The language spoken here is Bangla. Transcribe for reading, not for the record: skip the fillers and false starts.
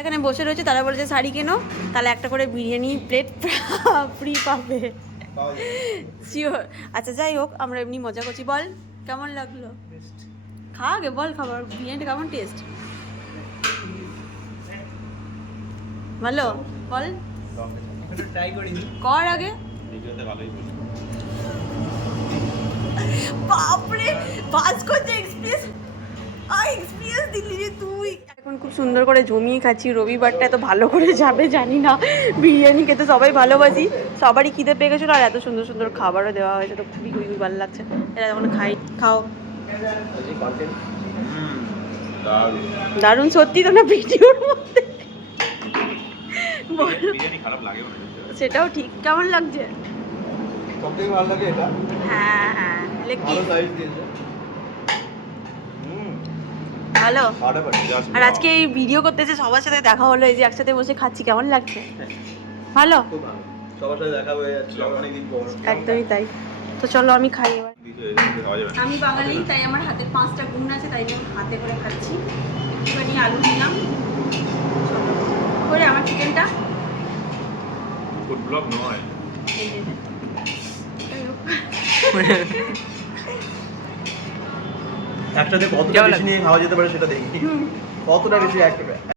এখানে বসে রয়েছে, তারা বলেছে শাড়ি কেনো, তাহলে একটা করে বিরিয়ানি প্লেট ফ্রি পাবে। শিওর। আচ্ছা যাই হোক, আমরা এমনি মজা করছি। বল কেমন লাগলো, খা আগে বল, খাবার বিরিয়ানিটা কেমন টেস্ট? ভালো বল, কর আগে। বাপরে বাস করছে এক্সপ্রেস, এক্সপিরিয়েন্স দিলি রে তুই। এখন খুব সুন্দর করে জমিয়ে খাচ্ছি, রবিবারটা এত ভালো করে যাবে জানি না। বিরিয়ানি খেতে সবাই ভালোবাসি, সবারই খিদে পেয়ে গেছিলো, আর এত সুন্দর সুন্দর খাবারও দেওয়া হয়েছে, তো খুবই খুবই ভালো লাগছে। এটা যখন খাই, খাও। দারুণ সত্যি তো না ভিডিওর মধ্যে সেটাও ঠিক। কেমন লাগছে? সবথেকে ভালো লাগে এটা। হ্যাঁ হ্যাঁ, লেগ পিস ভালো। আর আজকে এই ভিডিও করতেছে, সবার সাথে দেখা হলো, এই যে একসাথে বসে খাচ্ছি, কেমন লাগছে? ভালো, সবার সাথে দেখা হয়ে যাচ্ছে অনেকদিন পর। একদমই তাই। তো চলো আমি খাই এবার। আমি বাঙালি, তাই আমার হাতে 5টা গুণ আছে, তাই আমি হাতে করে খাচ্ছি। একটুখানি আলু নিলাম। করে আমার চিকেনটা ফুড ব্লগ নয়, একসাথে কতটা বেশি নিয়ে খাওয়া যেতে পারে সেটা দেখি, কতটা বেশি একটা